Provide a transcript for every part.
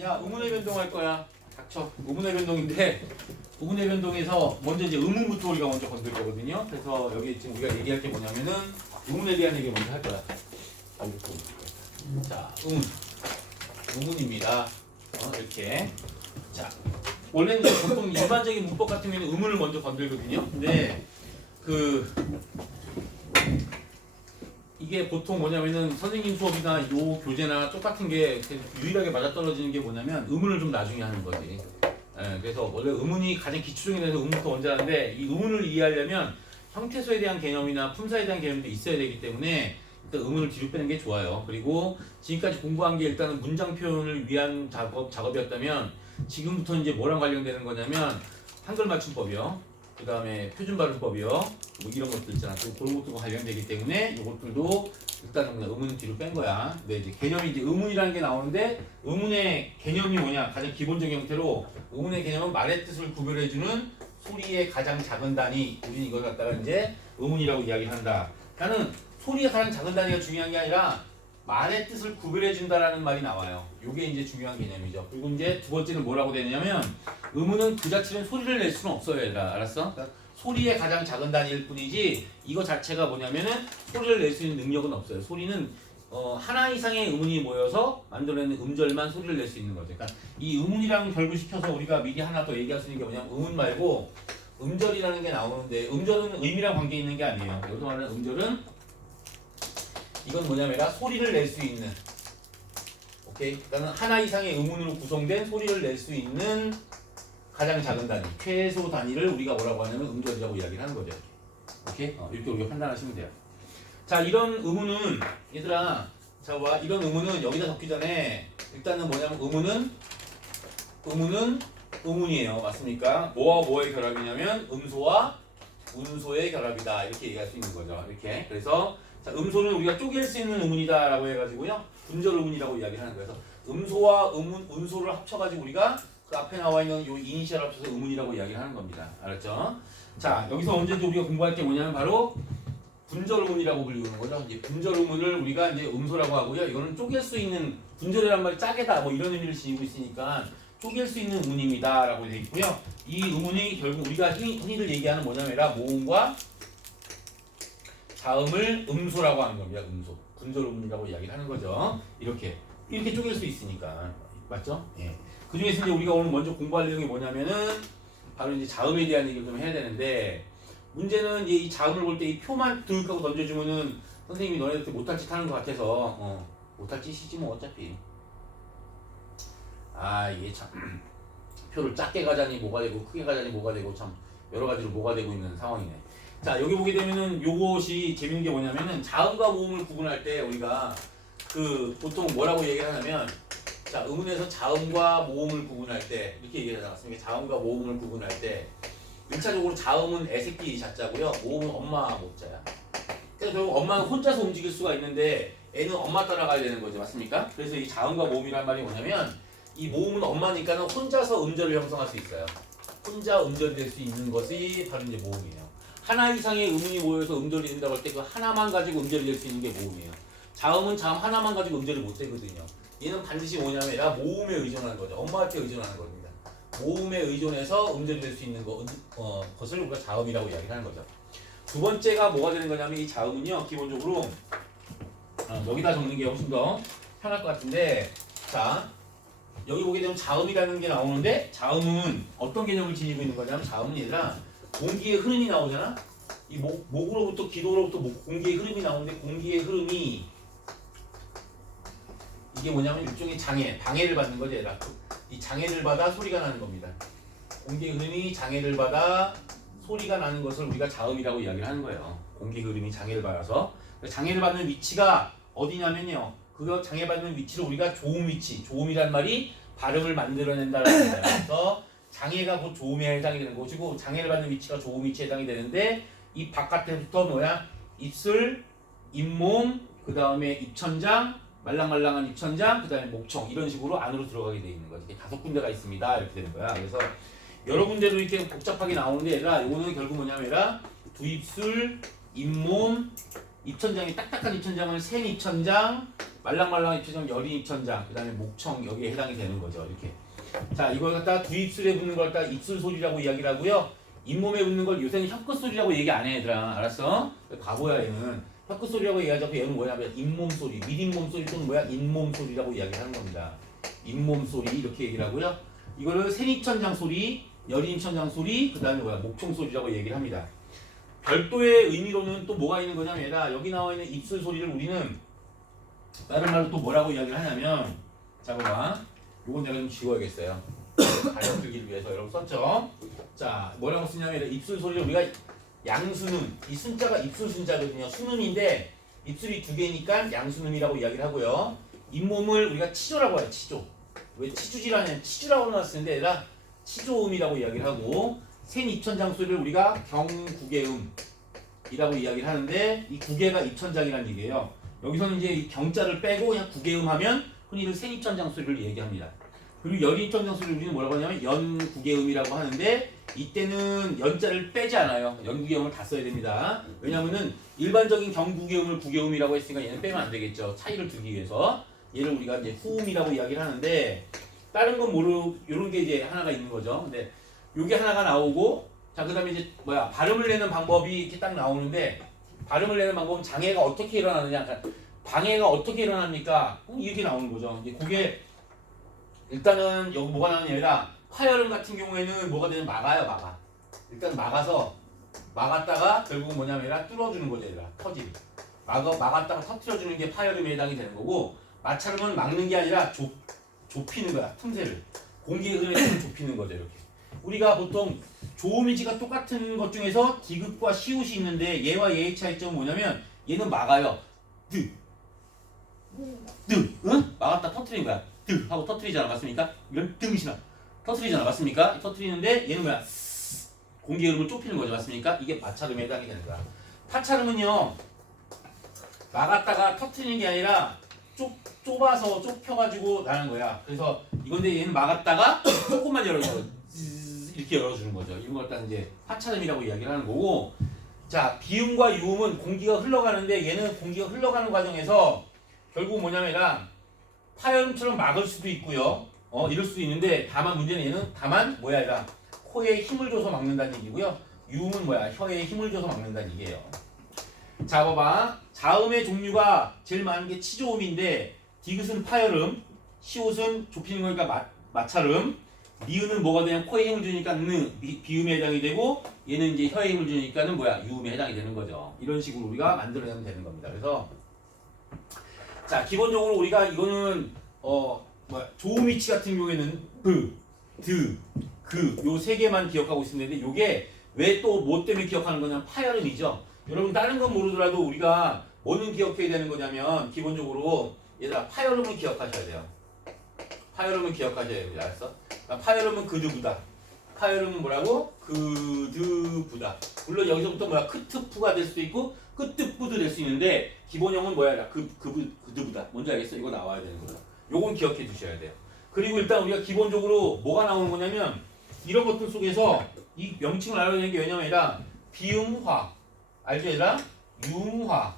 야, 의문의 변동할 거야. 닥쳐. 의문의 변동인데 의문의 변동에서 먼저 이제 의문부터 우리가 먼저 건들 거거든요. 그래서 여기 지금 우리가 얘기할 게 뭐냐면은 의문에 대한 얘기 먼저 할 거야. 자, 의문입니다. 이렇게. 자, 원래는 보통 일반적인 문법 같은 경우는 의문을 먼저 건들거든요. 근데 이게 보통 뭐냐면은 선생님 수업이나 요 교재나 똑같은 게 유일하게 맞아떨어지는 게 뭐냐면 의문을 좀 나중에 하는 거지. 그래서 원래 의문이 가장 기초적인 데서 의문부터 먼저 하는데 이 의문을 이해하려면 형태소에 대한 개념이나 품사에 대한 개념도 있어야 되기 때문에 일단 의문을 뒤로 빼는 게 좋아요. 그리고 지금까지 공부한 게 일단은 문장 표현을 위한 작업이었다면 지금부터 이제 뭐랑 관련되는 거냐면 한글 맞춤법이요. 그 다음에 표준 발음법이요. 뭐 이런 것들 있잖아. 그런 것들과 관련되기 때문에 이것들도 일단은 그냥 의문은 뒤로 뺀 거야. 근데 이제 개념이 이제 의문이라는 게 나오는데 의문의 개념이 뭐냐? 가장 기본적인 형태로 의문의 개념은 말의 뜻을 구별해주는 소리의 가장 작은 단위. 우리는 이걸 갖다가 이제 의문이라고 이야기한다. 나는 소리의 가장 작은 단위가 중요한 게 아니라 말의 뜻을 구별해준다라는 말이 나와요. 이게 이제 중요한 개념이죠. 그리고 이제 두 번째는 뭐라고 되냐면 의문은 그 자체는 소리를 낼 수는 없어요, 얘들아. 알았어? 그러니까 소리의 가장 작은 단위일 뿐이지 이거 자체가 뭐냐면은 소리를 낼 수 있는 능력은 없어요. 소리는 하나 이상의 의문이 모여서 만들어내는 음절만 소리를 낼 수 있는 거죠. 그러니까 이 의문이랑 결부시켜서 우리가 미리 하나 더 얘기할 수 있는 게 뭐냐면 의문 말고 음절이라는 게 나오는데 음절은 의미랑 관계 있는 게 아니에요. 여기서 말하는 음절은 이건 뭐냐면 소리를 낼 수 있는, 오케이? 그러니까 하나 이상의 의문으로 구성된 소리를 낼 수 있는 가장 작은 단위, 최소 단위를 우리가 뭐라고 하냐면 음절이라고 이야기를 하는 거죠. 오케이? 이렇게 우리가 판단하시면 돼요. 자, 이런 의문은 얘들아, 자 봐, 이런 의문은 여기다 적기 전에 일단은 뭐냐면 의문은 의문이에요. 맞습니까? 뭐와 뭐의 결합이냐면 음소와 운소의 결합이다. 이렇게 얘기할 수 있는 거죠. 이렇게. 그래서 자, 음소는 우리가 쪼갤 수 있는 의문이다라고 해가지고요. 분절 의문이라고 이야기를 하는 거예요. 그래서 음소와 운소를 합쳐가지고 우리가 그 앞에 나와 있는 요 이니셜 합쳐서 의문이라고 이야기를 하는 겁니다. 알았죠? 자, 여기서 언제든지 우리가 공부할 게 뭐냐면 바로 분절 의문이라고 불리는 거죠. 이제 분절 의문을 우리가 이제 음소라고 하고요. 이거는 쪼갤 수 있는 분절이란 말이 짜게다 뭐 이런 의미를 지니고 있으니까 쪼갤 수 있는 의문입니다라고 되어 있고요. 이 의문이 결국 우리가 흔히들 얘기하는 뭐냐면 모음과 자음을 음소라고 하는 겁니다. 음소. 분절 의문이라고 이야기를 하는 거죠. 이렇게 쪼갤 수 있으니까. 맞죠? 예. 그 중에서 이제 우리가 오늘 먼저 공부할 내용이 뭐냐면은 바로 이제 자음에 대한 얘기를 좀 해야 되는데 문제는 이제 이 자음을 볼 때 이 표만 드윽하고 던져주면은 선생님이 너네들 못할 짓 하는 것 같아서 못할 짓이지 뭐 어차피. 이게 참 표를 작게 가자니 뭐가 되고 크게 가자니 뭐가 되고 참 여러 가지로 뭐가 되고 있는 상황이네. 자, 여기 보게 되면은 요것이 재밌는 게 뭐냐면은 자음과 모음을 구분할 때 우리가 보통 뭐라고 얘기를 하냐면 자, 의문에서 자음과 모음을 구분할 때 이렇게 얘기를 하지 않았습니까? 자음과 모음을 구분할 때 1차적으로 자음은 애새끼 자자고요. 모음은 엄마 모자야. 그래서 결국 엄마는 혼자서 움직일 수가 있는데 애는 엄마 따라가야 되는 거죠. 맞습니까? 그래서 이 자음과 모음이란 말이 뭐냐면 이 모음은 엄마니까는 혼자서 음절을 형성할 수 있어요. 혼자 음절이 될 수 있는 것이 바로 이제 모음이에요. 하나 이상의 의문이 모여서 음절이 된다고 할 때 그 하나만 가지고 음절이 될 수 있는 게 모음이에요. 자음은 자음 하나만 가지고 음절이 못 되거든요. 얘는 반드시 뭐냐면 모음에 의존하는 거죠. 엄마한테 의존하는 겁니다. 모음에 의존해서 음절이 될 수 있는 것을 우리가 자음이라고 이야기를 하는 거죠. 두 번째가 뭐가 되는 거냐면 이 자음은요. 기본적으로 여기다 적는 게 훨씬 더 편할 것 같은데 자 여기 보게 되면 자음이라는 게 나오는데 자음은 어떤 개념을 지니고 있는 거냐면 자음은 얘들아 공기의 흐름이 나오잖아. 이 목으로부터 기도로부터 공기의 흐름이 나오는데 공기의 흐름이 이게 뭐냐면 일종의 방해를 받는 거지 얘들아. 이 장애를 받아 소리가 나는 겁니다. 공기의 흐름이 장애를 받아 소리가 나는 것을 우리가 자음이라고 이야기를 하는 거예요. 공기 흐름이 장애를 받아서 장애를 받는 위치가 어디냐면요. 그거 장애받는 위치를 우리가 조음이란 말이 발음을 만들어낸다라는 거예요. 그래서 장애가 곧 조음에 해당이 되는 것이고 장애를 받는 위치가 조음 위치에 해당이 되는데 이 바깥에부터 입술, 잇몸, 그 다음에 입천장, 말랑말랑한 입천장, 그 다음에 목청 이런 식으로 안으로 들어가게 되어 있는 거지. 이게 5군데가 있습니다. 이렇게 되는 거야. 그래서 여러 군데로 이렇게 복잡하게 나오는데 얘들아 이거는 결국 뭐냐면 얘들아 두 입술, 잇몸, 입천장이 딱딱한 입천장을 센 입천장, 말랑말랑 입체적 여린 입천장, 그 다음에 목청 여기에 해당이 되는 거죠. 이렇게. 자, 이걸 갖다가 두입술에 붙는 걸 갖다가 입술 소리라고 이야기를 하고요. 잇몸에 붙는 걸 요새는 혀끝 소리라고 얘기 안 해, 얘들아. 알았어? 바보야, 얘는. 혀끝 소리라고 얘기하자고 얘는 뭐냐면 잇몸 소리, 밑잇몸 소리 또는 뭐야? 잇몸 소리라고 이야기하는 겁니다. 잇몸 소리 이렇게 얘기를 하고요. 이거를 생입천장 소리, 여린 입천장 소리, 그 다음에 뭐야? 목청 소리라고 얘기를 합니다. 별도의 의미로는 또 뭐가 있는 거냐면 얘들아, 여기 나와 있는 입술 소리를 우리는 다른 말로 또 뭐라고 이야기를 하냐면, 자 봐봐, 요건 내가 좀 지워야겠어요. 가려들기를 위해서 여러분 썼죠. 자, 뭐라고 쓰냐면 입술 소리를 우리가 양수는, 이 순자가 입술 순자거든요. 수음인데 입술이 두 개니까 양수음이라고 이야기를 하고요. 잇몸을 우리가 치조라고 해요. 치조. 왜 치주질하냐면 치주라고 나왔는데 얘들아 치조음이라고 이야기를 하고, 센 입천장 소리를 우리가 경구개음이라고 이야기를 하는데, 이 구개가 입천장이라는 얘기예요. 여기서는 이제 이 경자를 빼고 그냥 구개음하면 흔히는 센 입천장 소리를 얘기합니다. 그리고 여린 입천장 소리를 우리는 뭐라고 하냐면 연구개음이라고 하는데, 이때는 연자를 빼지 않아요. 연구개음을 다 써야 됩니다. 왜냐면은 일반적인 경구개음을 구개음이라고 했으니까 얘는 빼면 안 되겠죠. 차이를 두기 위해서. 얘를 우리가 이제 후음이라고 이야기를 하는데, 다른 건 요런 게 이제 하나가 있는 거죠. 근데 요게 하나가 나오고, 자, 그 다음에 이제 뭐야, 발음을 내는 방법이 이렇게 딱 나오는데, 발음을 내는 방법은 장애가 어떻게 일어나느냐, 그러니까 방해가 어떻게 일어납니까? 이렇게 나오는 거죠. 이제 그게 일단은 여기 뭐가 나오는 게 아니라, 파열음 같은 경우에는 뭐가 되면 막아요, 막아. 일단 막아서, 막았다가 결국은 뭐냐면 뚫어주는 거죠, 얘들아. 터지기. 막았다가 터트려주는 게 파열음에 해당이 되는 거고, 마찰음은 막는 게 아니라 좁히는 거야, 틈새를. 공기의 흐름을 좁히는 거죠, 이렇게. 우리가 보통 조음이지가 똑같은 것 중에서 디귿과 시옷이 있는데, 얘와 얘의 차이점은 뭐냐면 얘는 막아요. 응? 막았다 터트리는 거야. 하고 터트리잖아, 맞습니까? 이런 등이시나 터트리잖아, 맞습니까? 터트리는데 얘는 뭐야? 공기의 흐름을 좁히는 거죠, 맞습니까? 이게 마찰음에 해당이 되는 거야. 파찰음은요, 막았다가 터트리는 게 아니라 좁아서 좁혀가지고 나는 거야. 그래서 이건데 얘는 막았다가 조금만 열어주는 거야. 이렇게 열어주는 거죠. 이런 걸 딱 이제 파찰음이라고 이야기를 하는 거고, 자, 비음과 유음은 공기가 흘러가는데, 얘는 공기가 흘러가는 과정에서 결국 뭐냐면 파열음처럼 막을 수도 있고요. 이럴 수도 있는데, 다만 문제는 얘는 뭐야, 얘라 코에 힘을 줘서 막는다는 얘기고요. 유음은 뭐야, 혀에 힘을 줘서 막는다는 얘기예요. 자, 봐봐. 자음의 종류가 제일 많은 게 치조음인데, 디귿은 파열음, 시옷은 좁히는 거니까 마찰음, 니은은 뭐가 되냐면 코에 힘을 주니까 비음에 해당이 되고, 얘는 이제 혀에 힘을 주니까는 뭐야, 유음에 해당이 되는 거죠. 이런 식으로 우리가 만들어내면 되는 겁니다. 그래서 자, 기본적으로 우리가 이거는 조음 위치 같은 경우에는 요 세 개만 기억하고 있는데, 요게 왜 또 뭐 때문에 기억하는 거냐면 파열음이죠. 여러분 다른 건 모르더라도 우리가 뭐는 기억해야 되는 거냐면, 기본적으로 얘들아 파열음을 기억하셔야 돼요. 파열음을 기억하셔야 됩니다. 알았어? 파열음은 그드부다. 파열음은 뭐라고? 그드부다. 물론 여기서부터 뭐야, 크트프가 될 수도 있고 끄뜨뿌도 될 수 있는데, 기본형은 뭐야? 그드부다. 뭔지 알겠어? 이거 나와야 되는 거야. 요건 기억해 주셔야 돼요. 그리고 일단 우리가 기본적으로 뭐가 나오는 거냐면, 이런 것들 속에서 이 명칭을 알아야 되는 게 왜냐면 비음화, 알죠 얘들아? 유음화,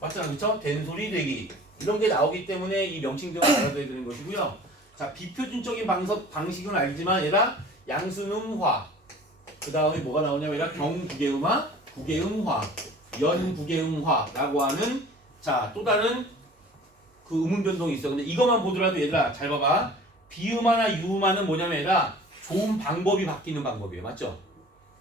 맞잖아, 그쵸? 된소리 되기, 이런 게 나오기 때문에 이 명칭들을 알아둬야 되는 것이고요. 자, 비표준적인 방식은 알지만 얘들아 양수음화, 그 다음에 뭐가 나오냐면 얘들아 경구개음화, 구개음화, 연구개음화라고 하는, 자, 또 다른 그 음운 변동이 있어. 근데 이것만 보더라도 얘들아 잘 봐봐. 비음화나 유음화는 뭐냐면 얘들아 조음 방법이 바뀌는 방법이에요. 맞죠?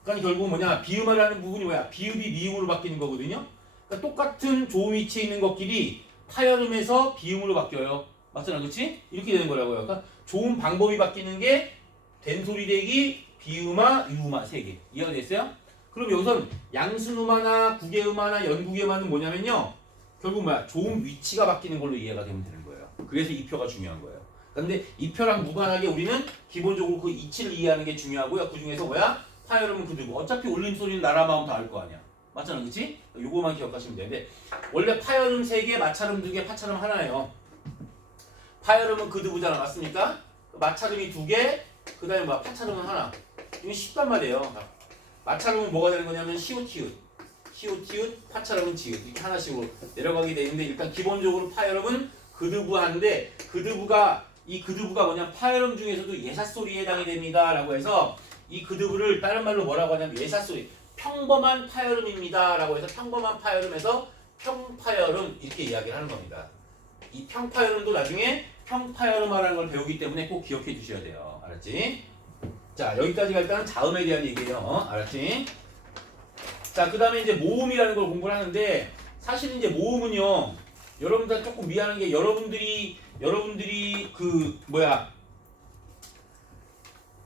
그러니까 결국 뭐냐, 비음화라는 부분이 뭐야, 비읍이 미음으로 바뀌는 거거든요. 그러니까 똑같은 조음 위치에 있는 것끼리 파열음에서 비음으로 바뀌어요. 맞잖아, 그렇지? 이렇게 되는 거라고요. 그러니까 조음 방법이 바뀌는 게 된소리 대기, 비음화, 유음화 세 개. 이해가 됐어요? 그럼 여기선 양순음화나 구개음화나 연구개음화는 뭐냐면요, 결국 뭐야, 조음 위치가 바뀌는 걸로 이해가 되면 되는 거예요. 그래서 이 표가 중요한 거예요. 근데 이 표랑 무관하게 우리는 기본적으로 그 이치를 이해하는 게 중요하고요. 그 중에서 뭐야? 파열음은 그두고, 어차피 울림소리는 나라마음 다 알 거 아니야. 맞잖아, 그치? 요거만 기억하시면 되는데, 원래 파열음 3개, 마찰음 2개, 파찰음 하나예요. 파열음은 그두부잖아, 맞습니까? 마찰음이 2개, 그 다음에 뭐야, 파찰음은 하나. 이건 쉽단 말이에요. 마찰음은 뭐가 되는 거냐면 시옷티읕, 파찰음은 지읒, 이렇게 하나씩으로 내려가게 되는데, 일단 기본적으로 파열음은 그드부하는데 이 그드부가 뭐냐 파열음 중에서도 예사소리에 해당이 됩니다 라고 해서 이 그드부를 다른 말로 뭐라고 하냐면 예사소리 평범한 파열음입니다 라고 해서 평범한 파열음에서 평파열음 이렇게 이야기를 하는 겁니다. 이 평파열음도 나중에 평파열음이라는 걸 배우기 때문에 꼭 기억해 주셔야 돼요. 알았지? 자 여기까지가 일단 자음에 대한 얘기예요. 알았지? 자 그 다음에 이제 모음이라는 걸 공부를 하는데 사실 이제 모음은요 여러분들 조금 미안한 게 여러분들이 그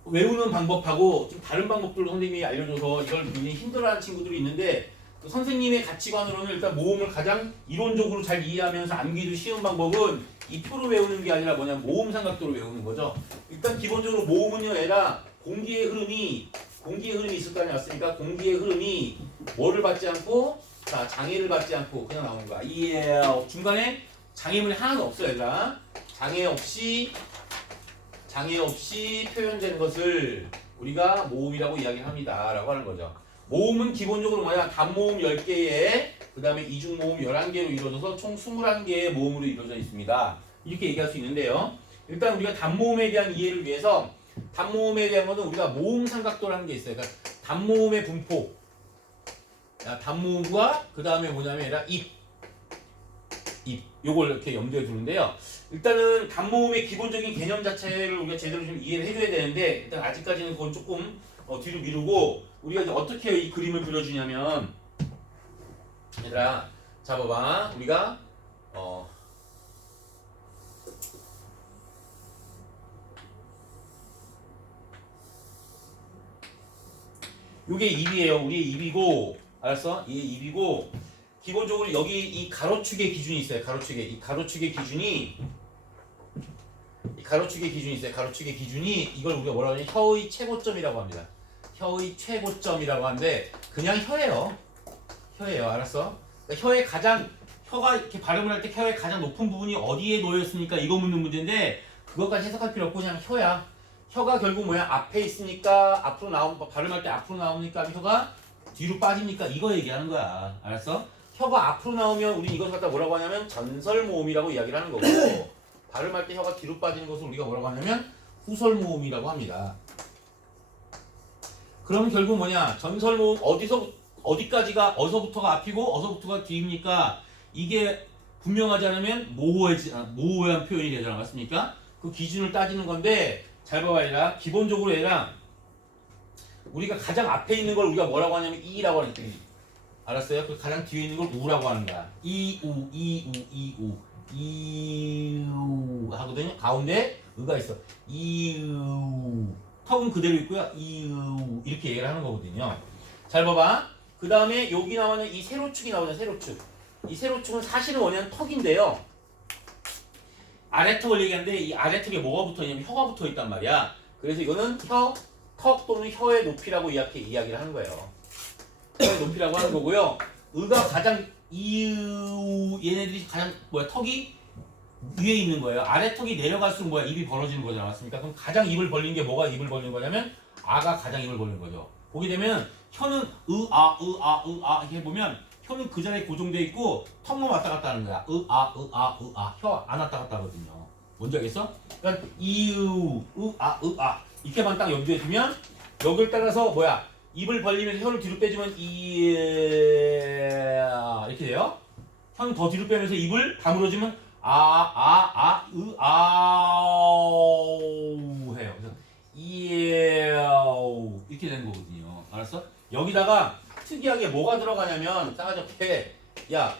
외우는 방법하고 좀 다른 방법들로 선생님이 알려줘서 이걸 굉장히 힘들어하는 친구들이 있는데 그 선생님의 가치관으로는 일단 모음을 가장 이론적으로 잘 이해하면서 암기도 쉬운 방법은 이 표로 외우는 게 아니라 뭐냐면 모음 삼각도로 외우는 거죠. 일단 기본적으로 모음은요 얘라 공기의 흐름이 있을 거 아니었습니까? 공기의 흐름이 뭐를 받지 않고 자 장애를 받지 않고 그냥 나오는 거야. 중간에 장애물이 하나도 없어요 얘들아. 장애 없이 표현되는 것을 우리가 모음이라고 이야기합니다 라고 하는 거죠. 모음은 기본적으로 뭐냐 단모음 10개에 그 다음에 이중모음 11개로 이루어져서 총 21개의 모음으로 이루어져 있습니다. 이렇게 얘기할 수 있는데요. 일단 우리가 단모음에 대한 이해를 위해서 단모음에 대한 것은 우리가 모음 삼각도라는 게 있어요. 그러니까 단모음의 분포 단모음과 그 다음에 뭐냐면 얘가 입 요걸 이렇게 염두에 두는데요. 일단은 단모음의 기본적인 개념 자체를 우리가 제대로 좀 이해를 해줘야 되는데 일단 아직까지는 그건 조금 뒤로 미루고 우리가 이제 어떻게 이 그림을 그려주냐면 얘들아 자 봐봐 우리가 요게 입이에요. 우리의 입이고 알았어? 이게 입이고 기본적으로 여기 이 가로축의 기준이 있어요. 가로축의 기준이 있어요. 가로축의 기준이 이걸 우리가 뭐라고 하냐면 혀의 최고점이라고 합니다. 혀의 최고점이라고 하는데 그냥 혀예요. 알았어? 그러니까 혀가 이렇게 발음을 할 때 혀의 가장 높은 부분이 어디에 놓였습니까? 이거 묻는 문제인데 그것까지 해석할 필요 없고 그냥 혀야. 혀가 결국 뭐야? 앞에 있으니까 앞으로 발음할 때 앞으로 나오니까 혀가 뒤로 빠지니까 이거 얘기하는 거야. 알았어? 혀가 앞으로 나오면 우리 이것을 갖다 뭐라고 하냐면 전설모음이라고 이야기를 하는 거고 발음할 때 혀가 뒤로 빠지는 것을 우리가 뭐라고 하냐면 후설모음이라고 합니다. 그러면 결국 뭐냐? 전설모음 어디서부터가 앞이고 어서부터가 뒤입니까? 이게 분명하지 않으면 모호한 표현이 되잖아. 맞습니까? 그 기준을 따지는 건데 잘 봐봐 얘들아. 기본적으로 얘들아 우리가 가장 앞에 있는 걸 우리가 뭐라고 하냐면 이라고 하는 거야. 알았어요? 그 가장 뒤에 있는 걸 우라고 하는 거야. 이우 하거든요. 가운데 의가 있어. 이우 턱은 그대로 있고요. 이우 이렇게 얘기를 하는 거거든요. 잘 봐봐. 그 다음에 여기 나오는 이 세로축이 나오잖아. 세로축. 이 세로축은 사실은 뭐냐면 턱인데요. 아래턱을 얘기하는데 이 아래턱에 뭐가 붙어있냐면 혀가 붙어있단 말이야. 그래서 이거는 턱 또는 혀의 높이라고 이야기를 하는 거예요. 혀의 높이라고 하는 거고요. 의가 가장 얘네들이 가장 턱이 위에 있는 거예요. 아래턱이 내려갈수록 입이 벌어지는 거잖아. 맞습니까? 그럼 가장 입을 벌린 게 뭐가 입을 벌리는 거냐면 아가 가장 입을 벌리는 거죠. 보게 되면 혀는 이렇게 해보면 혀는 그 자리에 고정돼 있고 턱만 왔다 갔다 하는 거야. 혀 안 왔다 갔다 하거든요. 뭔지 알겠어? 그러니까 이렇게만 딱 염두에 두면 여기를 따라서 입을 벌리면서 혀를 뒤로 빼주면 이렇게 돼요. 혀는 더 뒤로 빼면서 입을 다물어주면 해요. 그래서 이렇게 되는 거거든요. 알았어? 여기다가 특이하게 뭐가 들어가냐면 싸가지없게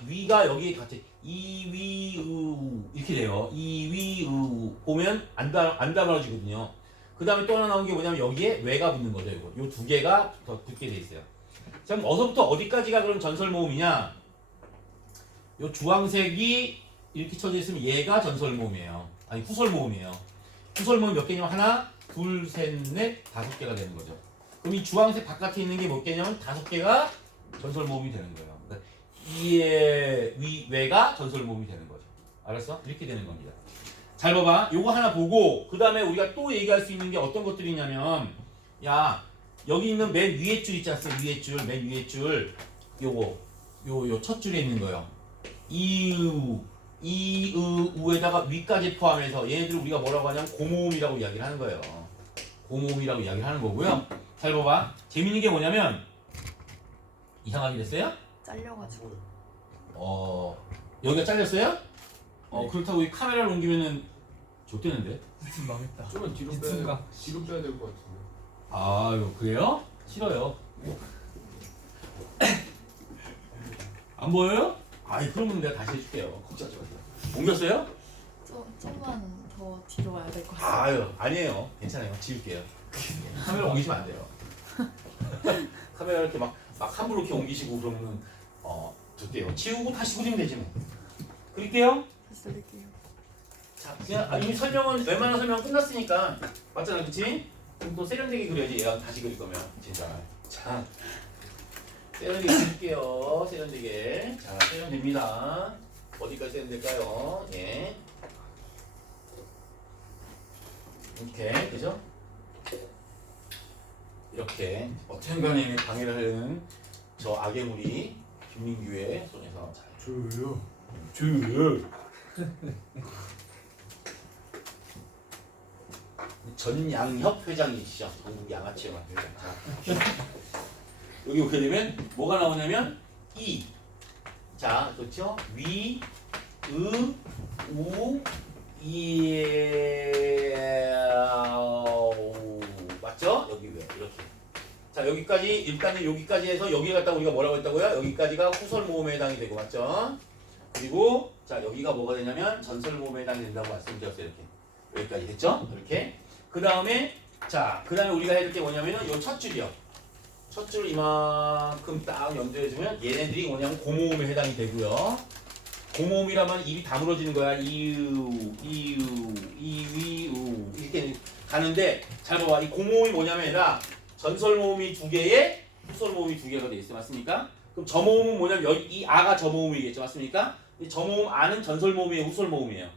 위가 여기에 같이 이위우 이렇게 돼요. 이위우 보면 안 다물어지거든요. 그 다음에 또 하나 나온 게 뭐냐면 여기에 외가 붙는 거죠. 이거 요 두 개가 더 붙게 돼 있어요. 자, 그럼 어서부터 어디까지가 그럼 전설모음이냐? 요 주황색이 이렇게 쳐져 있으면 얘가 전설모음이에요. 아니 후설모음이에요. 후설모음 몇 개냐면 하나, 둘, 셋, 넷, 5개가 되는 거죠. 그럼 이 주황색 바깥에 있는 게 몇 개냐면 5개가 전설모음이 되는 거예요. 그러니까 외가 전설모음이 되는 거죠. 알았어? 이렇게 되는 겁니다. 잘 봐봐. 요거 하나 보고 그 다음에 우리가 또 얘기할 수 있는 게 어떤 것들이냐면 여기 있는 맨 위에 줄 있지 않습니까? 위에 줄, 맨 위에 줄 요거 요 첫 줄에 있는 거요. 이우 이, 우에다가 위까지 포함해서 얘네들 우리가 뭐라고 하냐면 고모음이라고 이야기를 하는 거예요. 고모음이라고 이야기를 하는 거고요. 잘 봐봐. 재밌는 게 뭐냐면 이상하게 됐어요? 잘려가지고. 여기가 잘렸어요? 그렇다고 이 카메라를 옮기면은 좋대는데. 망했다. 좀은 뒤로 이쯤가. 뒤로 빼야 될 것 같은데. 아유 그래요? 싫어요. 안 보여요? 아이 그러면 내가 다시 해줄게요. 걱정하지 마세요. 옮겼어요? 좀만 더 뒤로 와야 될 것 같아요. 아유 아니에요. 괜찮아요. 지울게요. 카메라 옮기시면 안 돼요. 카메라 이렇게 막 함부로 이렇게 옮기시고 그러면은 좋대요. 지우고 다시 그리면 되지 뭐. 그릴게요. 다시 드릴게요. 자 그냥 이미 설명은 웬만한 설명은 끝났으니까 맞잖아, 그렇지? 그럼 또 세련되게 그려야지. 얘가 다시 그릴 거면 진짜. 자 세련되게 그릴게요. 세련되게. 자 세련됩니다. 어디까지 세련될까요? 예. 이렇게 그죠? 이렇게 어떤 간에 방해를 하려는 저 악의 무리 김민규의 손에서 잘 저요. 전양협 회장이시죠. 한국 양아치연합 회장. 자, 여기 오게 되면 뭐가 나오냐면 이. 자, 그렇죠? 위, 의, 우, 이, 맞죠? 여기 왜 이렇게. 자, 여기까지 일단은 여기까지 해서 여기 갖다 우리가 뭐라고 했다고요? 여기까지가 후설 모음에 해당이 되고 맞죠? 그리고 자 여기가 뭐가 되냐면 전설 모음에 해당이 된다고 말씀드렸어요. 이렇게 여기까지 됐죠? 이렇게. 그 다음에 자, 그 다음에 우리가 해야 될 게 뭐냐면은 요 첫 줄이요. 첫 줄 이만큼 딱 연주해주면 얘네들이 뭐냐면 고모음에 해당이 되고요. 고모음이라면 입이 다물어지는 거야. 이유, 이유, 이위우 이렇게 가는데 잘 봐봐. 이 고모음이 뭐냐면 전설 모음이 두 개에 후설 모음이 두 개가 돼 있어, 맞습니까? 그럼 저 모음은 뭐냐면 여기 이 아가 저 모음이겠죠, 맞습니까? 이 저 모음 아는 전설 모음이에요, 후설 모음이에요?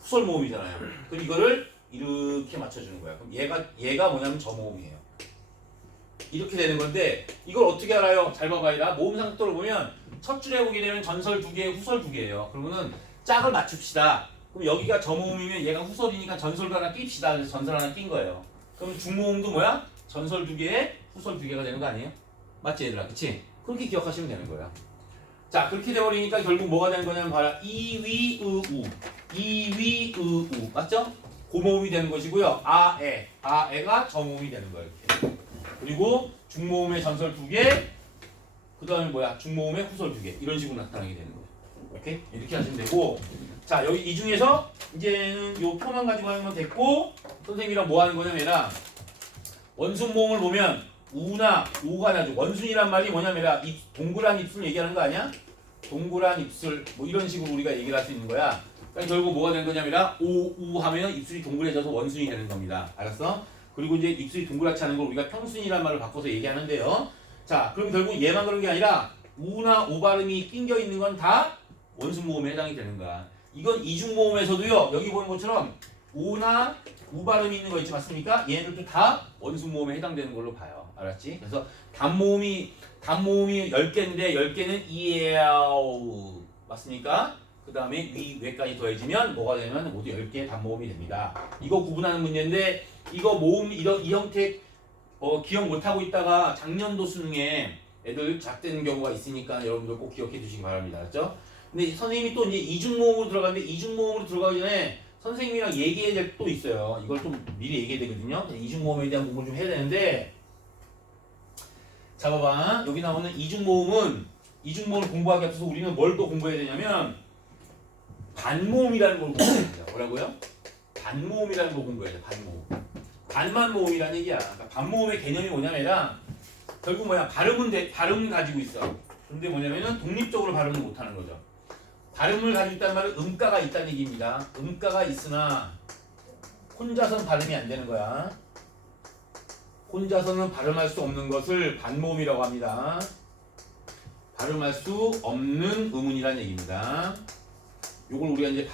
후설 모음이잖아요. 그럼 이거를 이렇게 맞춰주는 거야. 그럼 얘가 뭐냐면 저 모음이에요. 이렇게 되는 건데 이걸 어떻게 알아요? 잘 봐봐요. 모음 상태로 보면 첫 줄에 보게 되면 전설 두 개, 후설 두 개예요. 그러면은 짝을 맞춥시다. 그럼 여기가 저 모음이면 얘가 후설이니까 전설도 하나 낍시다. 그래서 전설 하나 낀 거예요. 그럼 중모음도 뭐야? 전설 두 개에 후설 두 개가 되는 거 아니에요? 맞지 얘들아? 그치? 그렇게 기억하시면 되는 거야. 자 그렇게 돼버리니까 결국 뭐가 되는 거냐면 봐라. 이위으우 이위으우 맞죠? 고모음이 되는 것이고요. 아에가 저모음이 되는 거예요. 이렇게. 그리고 중모음의 전설 두 개, 그 다음에 뭐야? 중모음의 후설 두 개. 이런 식으로 나타나게 되는 거예요. 오케이? 이렇게 하시면 되고, 자 여기 이 중에서 이제는 요 표만 가지고 하는 건 됐고, 선생님이랑 뭐 하는 거냐면 원순 모음을 보면 우나 오가 나죠. 원순이란 말이 뭐냐면 동그란 입술 얘기하는 거 아니야? 동그란 입술 뭐 이런 식으로 우리가 얘기를 할 수 있는 거야. 그러니까 결국 뭐가 되는 거냐면 우 하면 입술이 동그래져서 원순이 되는 겁니다. 알았어? 그리고 이제 입술이 동그랗지 않은 걸 우리가 평순이란 말을 바꿔서 얘기하는데요. 자, 그럼 결국 얘만 그런 게 아니라 우나 오 발음이 낑겨 있는 건 다 원순 모음에 해당이 되는 거야. 이건 이중 모음에서도요. 여기 보는 것처럼 오나 우 발음이 있는 거 있지 맞습니까? 얘네들도 다 원순 모음에 해당되는 걸로 봐요. 알았지? 그래서 단모음이 10개인데 10개는 이에아우 맞습니까? 그 다음에 위외까지 더해지면 뭐가 되냐면 모두 10개의 단모음이 됩니다. 이거 구분하는 문제인데 이거 모음 이 형태 기억 못하고 있다가 작년도 수능에 애들 작되는 경우가 있으니까 여러분들 꼭 기억해 주시기 바랍니다. 알았죠? 근데 선생님이 또 이제 이중모음으로 들어가는데 이중모음으로 들어가기 전에 선생님이랑 얘기해야 될 게 또 있어요. 이걸 좀 미리 얘기해야 되거든요. 이중모음에 대한 공부를 좀 해야 되는데 자 봐봐. 여기 나오는 이중모음을 공부하기 앞서서 우리는 뭘 또 공부해야 되냐면 반모음이라는 걸 공부해야 돼요. 뭐라고요? 반모음이라는 걸 공부해야 돼. 반모음. 반만 모음이라는 얘기야. 그러니까 반모음의 개념이 뭐냐면 결국 뭐야? 발음은 가지고 있어. 근데 뭐냐면은 독립적으로 발음을 못하는 거죠. 발음을 가지고 있다는 말은 음가가 있다는 얘기입니다. 음가가 있으나 혼자서는 발음이 안 되는 거야. 혼자서는 발음할 수 없는 것을 반모음이라고 합니다. 발음할 수 없는 음운이라는 얘기입니다. 요걸 우리가 이제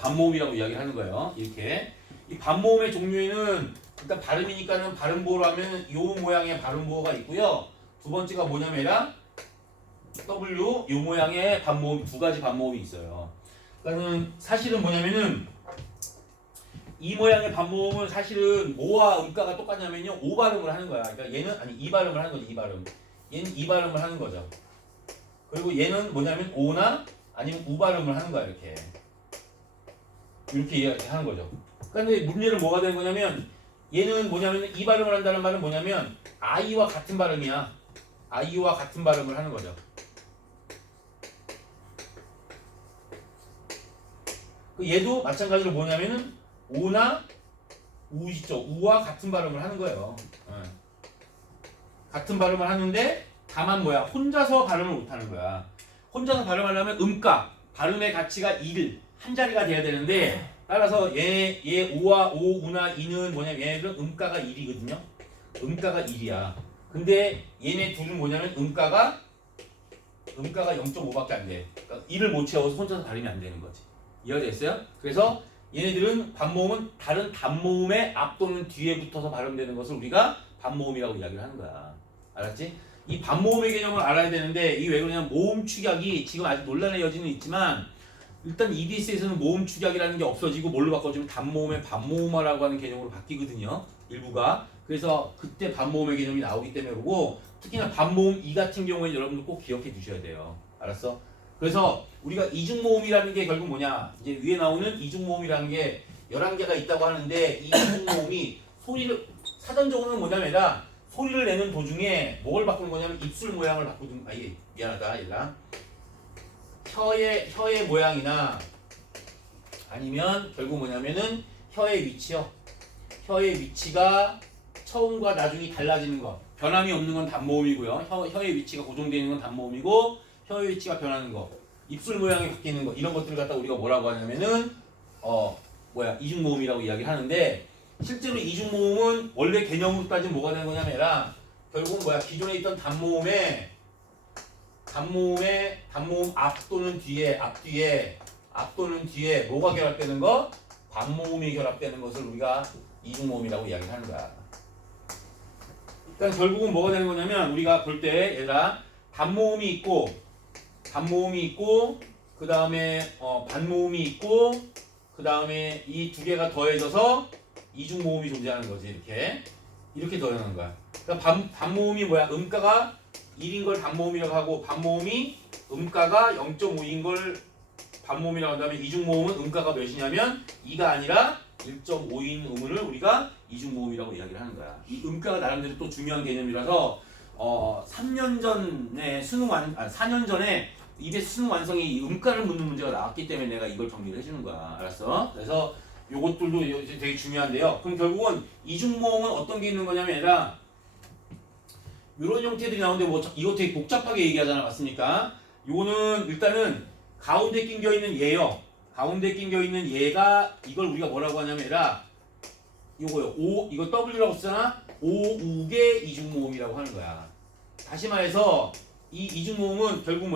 반모음이라고 이야기를 하는 거예요. 이렇게 이 반모음의 종류에는 일단 발음이니까는 발음보호로 하면 요 모양의 발음보호가 있고요. 두 번째가 뭐냐면 W 이 모양의 반모음 두 가지 반모음이 있어요. 그러니까는 사실은 뭐냐면은 이 모양의 반모음은 사실은 모와 음가가 똑같냐면요 오 발음을 하는 거야. 그러니까 얘는 아니 이 발음을 하는 거지 이 발음. 얘는 이 발음을 하는 거죠. 그리고 얘는 뭐냐면 오나 아니면 우 발음을 하는 거야 이렇게 하는 거죠. 그런데 문제는 뭐가 되는 거냐면 얘는 뭐냐면 이 발음을 한다는 말은 뭐냐면 아이와 같은 발음이야. 아이와 같은 발음을 하는 거죠. 얘도 마찬가지로 뭐냐면은 오나 우시죠. 우와 같은 발음을 하는 거예요. 같은 발음을 하는데 다만 뭐야 혼자서 발음을 못하는 거야. 혼자서 발음하려면 음가 발음의 가치가 1 한 자리가 돼야 되는데 따라서 얘 오와 오 우나 이는 뭐냐면 얘네들은 음가가 1이거든요. 음가가 1이야. 근데 얘네 둘은 뭐냐면 음가가 0.5밖에 안 돼. 그러니까 1을 못 채워서 혼자서 발음이 안 되는 거지. 이해가 됐어요? 그래서 얘네들은 반모음은 다른 단모음의 앞 또는 뒤에 붙어서 발음되는 것을 우리가 반모음이라고 이야기를 하는 거야. 알았지? 이 반모음의 개념을 알아야 되는데 이게 왜 그러냐면 모음 축약이 지금 아직 논란의 여지는 있지만 일단 EBS에서는 모음 축약이라는 게 없어지고 뭘로 바꿔주면 단모음의 반모음화라고 하는 개념으로 바뀌거든요. 일부가. 그래서 그때 반모음의 개념이 나오기 때문에 그러고 특히나 반모음 2 같은 경우에는 여러분들 꼭 기억해 두셔야 돼요. 알았어? 그래서 우리가 이중모음이라는 게 결국 뭐냐 이제 위에 나오는 이중모음이라는 게 11개가 있다고 하는데 이 이중모음이 소리를 사전적으로는 뭐냐면 소리를 내는 도중에 뭘 바꾸는 거냐면 입술 모양을 바꾸는 이게 미안하다 얘들아 혀의 모양이나 아니면 결국 뭐냐면은 혀의 위치요. 혀의 위치가 처음과 나중이 달라지는 거 변함이 없는 건 단모음이고요. 혀의 위치가 고정되어 있는 건 단모음이고 혀의 위치가 변하는 거 입술 모양이 바뀌는 거 이런 것들을 갖다 우리가 뭐라고 하냐면은 이중모음이라고 이야기를 하는데 실제로 이중모음은 원래 개념으로 따지면 뭐가 되는 거냐면 결국 기존에 있던 단모음의 단모음 앞 또는 뒤에 앞 또는 뒤에 뭐가 결합되는 거? 반모음이 결합되는 것을 우리가 이중모음이라고 이야기를 하는 거야. 그러니까 결국은 뭐가 되는 거냐면 우리가 볼 때 얘들아 단모음이 있고 그 다음에 반모음이 있고 그 다음에 이 두 개가 더해져서 이중모음이 존재하는 거지 이렇게 더해지는 거야. 그러니까 반모음이 음가가 1인 걸 단모음이라고 하고 반모음이 음가가 0.5인 걸 반모음이라고 한다면 이중모음은 음가가 몇이냐면 2가 아니라 1.5인 음을 우리가 이중모음이라고 이야기를 하는 거야. 이 음가가 나름대로 또 중요한 개념이라서 3년 전에 4년 전에 EBS 수능 완성이 이 음가를 묻는 문제가 나왔기 때문에 내가 이걸 정리를 해주는 거야. 알았어? 그래서 요것들도 되게 중요한데요. 그럼 결국은 이중모음은 어떤 게 있는 거냐면 얘들아 이런 형태들이 나오는데 이거 되게 복잡하게 얘기하잖아. 맞습니까? 요거는 일단은 가운데 낀겨 있는 얘요. 가운데 낀겨 있는 얘가 이걸 우리가 뭐라고 하냐면 얘들아 이거 W라고 쓰잖아. 오우의 이중모음이라고 하는 거야. 다시 말해서 이 이중모음은 결국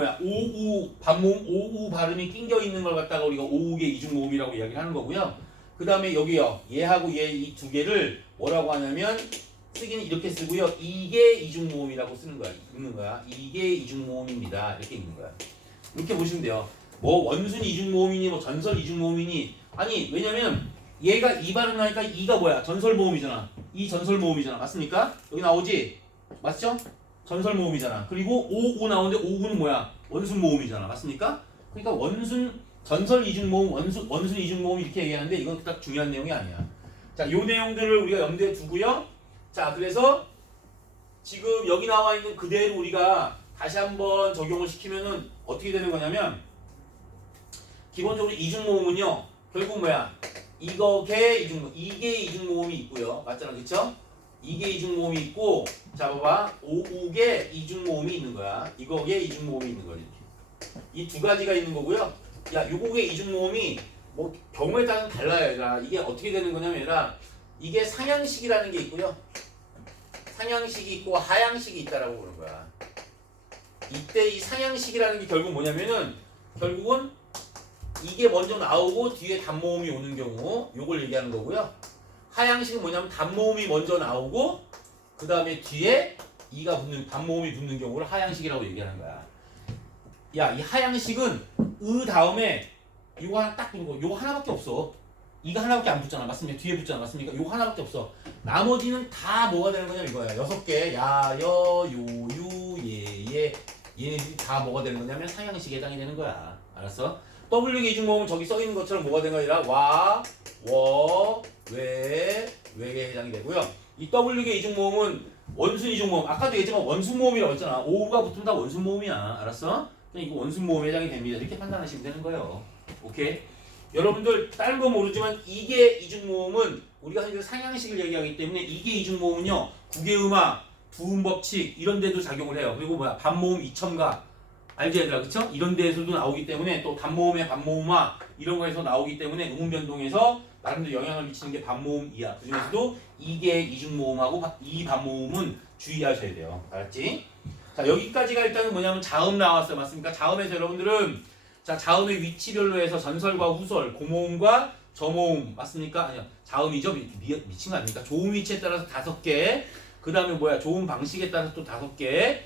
반모음 오우 발음이 낑겨 있는 걸 갖다가 우리가 오우의 이중모음이라고 이야기를 하는 거고요. 그 다음에 여기요. 얘하고 얘 이 두 개를 뭐라고 하냐면 쓰기는 이렇게 쓰고요. 이게 이중모음이라고 읽는 거야. 이게 이중모음입니다. 이렇게 읽는 거야. 이렇게 보시면 돼요. 원순 이중모음이니 전설 이중모음이니 아니 왜냐면 얘가 이 발음 나니까 이가 전설모음이잖아. 이 전설모음이잖아. 맞습니까? 여기 나오지? 맞죠? 전설모음이잖아. 그리고 오우 나오는데 오우는 원순 모음이잖아. 맞습니까? 그러니까 전설 이중모음, 원순 이중모음 이렇게 얘기하는데 이건 그닥 중요한 내용이 아니야. 자, 요 내용들을 우리가 염두에 두고요. 자, 그래서 지금 여기 나와 있는 그대로 우리가 다시 한번 적용을 시키면은 어떻게 되는 거냐면 기본적으로 이중모음은요. 결국 이게 이중모음이 있고요. 맞잖아. 그쵸? 이게 이중모음이 있고 자 봐봐 오우게 이중모음이 있는 거야. 이거게 이중모음이 있는 거야. 이 두 가지가 있는 거고요. 요거게 이중모음이 경우에 따라 달라요. 얘들아. 이게 어떻게 되는 거냐면 얘들아 이게 상향식이라는 게 있고요. 상향식이 있고 하향식이 있다라고 보는 거야. 이때 이 상향식이라는 게 결국 결국은 이게 먼저 나오고 뒤에 단모음이 오는 경우 요걸 얘기하는 거고요. 하향식은 뭐냐면 단모음이 먼저 나오고 그 다음에 뒤에 반모음이 붙는 경우를 하향식이라고 얘기하는 거야. 야, 이 하향식은 으 다음에 이거 하나 딱 붙는 거. 요거 하나밖에 없어. 이거 하나밖에 안 붙잖아. 맞습니까? 뒤에 붙잖아. 맞습니까? 요거 하나밖에 없어. 나머지는 다 뭐가 되는 거냐 이거야. 6개. 야, 여, 요, 유, 얘. 얘네들이 다 뭐가 되는 거냐면 상향식에 해당이 되는 거야. 알았어? W의 이중모음은 저기 써 있는 것처럼 뭐가 되는 거야? 와, 워, 외에 해당이 되고요. 이 W의 이중모음은 원순 이중모음. 아까도 얘기했지만 원순모음이라고 했잖아. 오가 붙으면 다 원순모음이야. 알았어? 그냥 이거 원순모음에 해당이 됩니다. 이렇게 판단하시면 되는 거예요. 오케이? 여러분들 다른 건 모르지만 이게 이중모음은 우리가 현재 상향식을 얘기하기 때문에 이게 이중모음은요. 국외음악, 부음법칙 이런 데도 작용을 해요. 그리고 뭐야? 반모음 이첨가 알지 얘들아 그쵸? 이런 데에서도 나오기 때문에 또 단모음의 반모음화 이런 거에서 나오기 때문에 음운 변동에서 나름대로 영향을 미치는 게 반모음이야. 그 중에서도 이게 이중모음하고 이 반모음은 주의하셔야 돼요. 알았지? 자 여기까지가 일단은 뭐냐면 자음 나왔어요. 맞습니까? 자음에서 여러분들은 자 자음의 위치별로 해서 전설과 후설, 고모음과 저모음 맞습니까? 아니요 자음이죠. 미친 거 아닙니까? 조음 위치에 따라서 5개 그 다음에 뭐야 조음 방식에 따라서 또 5개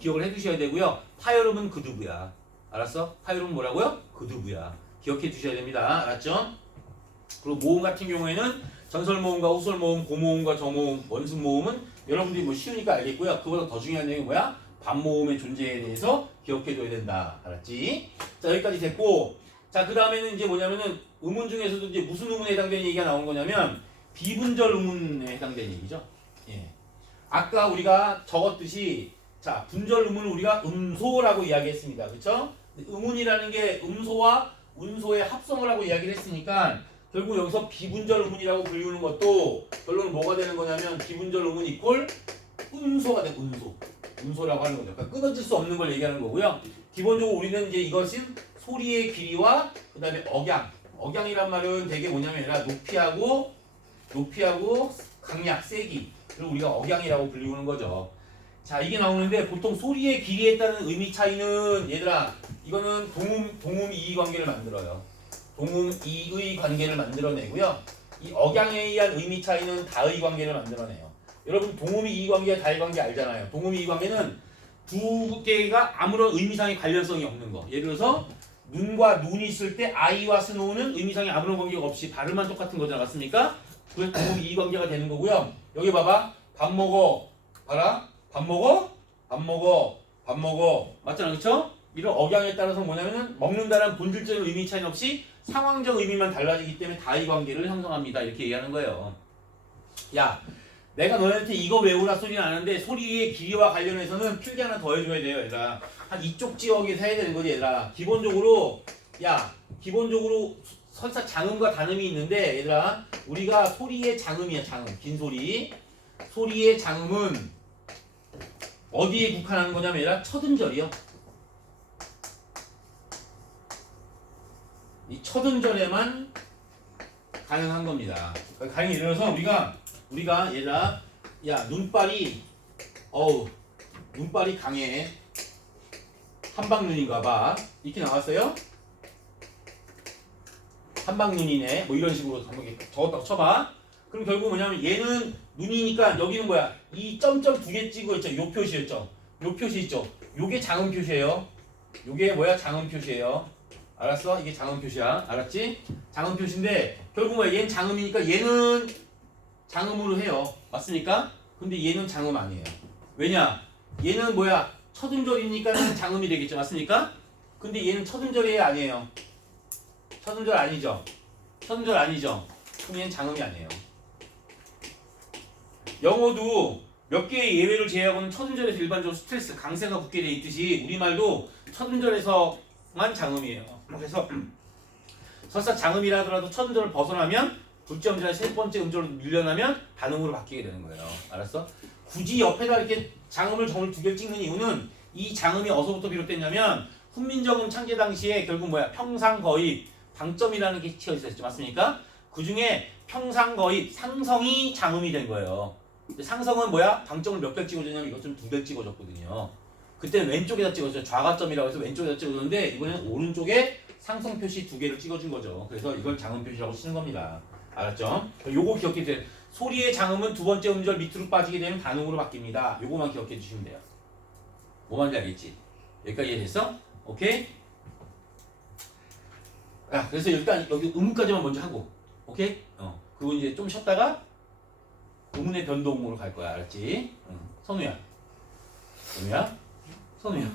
기억을 해두셔야 되고요. 파열음은 그두부야. 알았어? 파열음은 뭐라고요? 그두부야. 기억해 두셔야 됩니다. 알았죠? 그리고 모음 같은 경우에는 전설모음과 후설모음, 고모음과 저모음, 원순모음은 여러분들이 뭐 쉬우니까 알겠고요. 그보다 더 중요한 내용이 뭐야? 반모음의 존재에 대해서 기억해 둬야 된다. 알았지? 자 여기까지 됐고 자 그 다음에는 이제 뭐냐면은 음운 중에서도 이제 무슨 음운에 해당되는 얘기가 나온 거냐면 비분절 음운에 해당되는 얘기죠. 예. 아까 우리가 적었듯이 자, 분절 음운을 우리가 음소라고 이야기했습니다. 그렇죠? 음운이라는 게 음소와 운소의 합성을 하고 이야기를 했으니까 결국 여기서 비분절 음운이라고 불리우는 것도 결론은 뭐가 되는 거냐면 비분절 음운 이꼴 운소가 돼. 운소라고 하는 거죠. 그러니까 끊어질 수 없는 걸 얘기하는 거고요. 기본적으로 우리는 이제 이것은 소리의 길이와 그다음에 억양이란 말은 되게 뭐냐면 얘가 높이하고 강약, 세기 그리고 우리가 억양이라고 불리우는 거죠. 자 이게 나오는데 보통 소리의 길이에 따른 의미 차이는 얘들아 이거는 동음 이의 관계를 만들어요. 동음 이의 관계를 만들어내고요. 이 억양에 의한 의미 차이는 다의 관계를 만들어내요. 여러분 동음 이의 관계와 다의 관계 알잖아요. 동음 이의 관계는 두 개가 아무런 의미상의 관련성이 없는 거. 예를 들어서 눈과 눈이 있을 때 아이와 스노우는 의미상의 아무런 관계가 없이 발음만 똑같은 거잖아. 맞습니까? 그래서 동음 이의 관계가 되는 거고요. 여기 봐봐. 밥 먹어. 봐라. 밥 먹어? 맞잖아, 그쵸? 이런 억양에 따라서 뭐냐면은 먹는다는 본질적인 의미 차이는 없이 상황적 의미만 달라지기 때문에 다의 관계를 형성합니다. 이렇게 얘기하는 거예요. 야, 내가 너네한테 이거 외우라 소리는 아는데 소리의 길이와 관련해서는 필기 하나 더 해줘야 돼요, 얘들아. 한 이쪽 지역에서 해야 되는 거지, 얘들아. 기본적으로 설사 장음과 단음이 있는데, 얘들아, 우리가 소리의 장음이야, 장음. 긴 소리. 소리의 장음은 어디에 국한하는 거냐면 얘들아 첫음절이요. 이 첫음절에만 가능한 겁니다. 가령 예를 들어서 우리가 얘들아 야 눈발이 강해 한방눈인가 봐 이렇게 나왔어요. 한방눈이네 뭐 이런 식으로 한번 적었다고 쳐봐. 그럼 결국 뭐냐면 얘는 눈이니까 여기는 뭐야? 이 점점 2개 찍어 있죠. 요 표시였죠. 요 표시 있죠. 요게 장음 표시예요. 요게 뭐야? 장음 표시예요. 알았어? 이게 장음 표시야. 알았지? 장음 표시인데 결국 뭐야? 얘는 장음이니까 얘는 장음으로 해요. 맞습니까? 근데 얘는 장음 아니에요. 왜냐? 얘는 뭐야? 첫음절이니까 장음이 되겠죠. 맞습니까? 근데 얘는 첫음절이 아니에요. 첫음절 아니죠. 그럼 얘는 장음이 아니에요. 영어도 몇 개의 예외를 제외하고는 첫음절에서 일반적으로 스트레스, 강세가 붙게 돼 있듯이 우리말도 첫음절에서만 장음이에요. 그래서 설사 장음이라 하더라도 첫음절을 벗어나면 둘째 음절에 세 번째 음절로 밀려나면 단음으로 바뀌게 되는 거예요. 알았어? 굳이 옆에다 이렇게 장음을 점을 2개를 찍는 이유는 이 장음이 어디서부터 비롯됐냐면 훈민정음 창제 당시에 결국 뭐야? 평상거입, 방점이라는 게 치여 있었죠. 맞습니까? 그 중에 평상거입, 상성이 장음이 된 거예요. 상성은 뭐야? 방점을 몇 개 찍어줬냐면 이것 좀 2개 찍어줬거든요. 그때는 왼쪽에다 찍어줬어요. 좌가점이라고 해서 왼쪽에다 찍어줬는데 이번에는 오른쪽에 상성 표시 2개를 찍어준 거죠. 그래서 이걸 장음 표시라고 쓰는 겁니다. 알았죠? 요거 기억해 주세요. 소리의 장음은 두 번째 음절 밑으로 빠지게 되면 단음으로 바뀝니다. 요거만 기억해 주시면 돼요. 뭐 말인지 알겠지? 여기까지 이해됐어? 오케이? 야, 그래서 일단 여기 의문까지만 먼저 하고, 오케이? 그리고 이제 좀 쉬었다가 의문의 변동으로 갈 거야, 알았지? 선우야, 선우야, 선우야.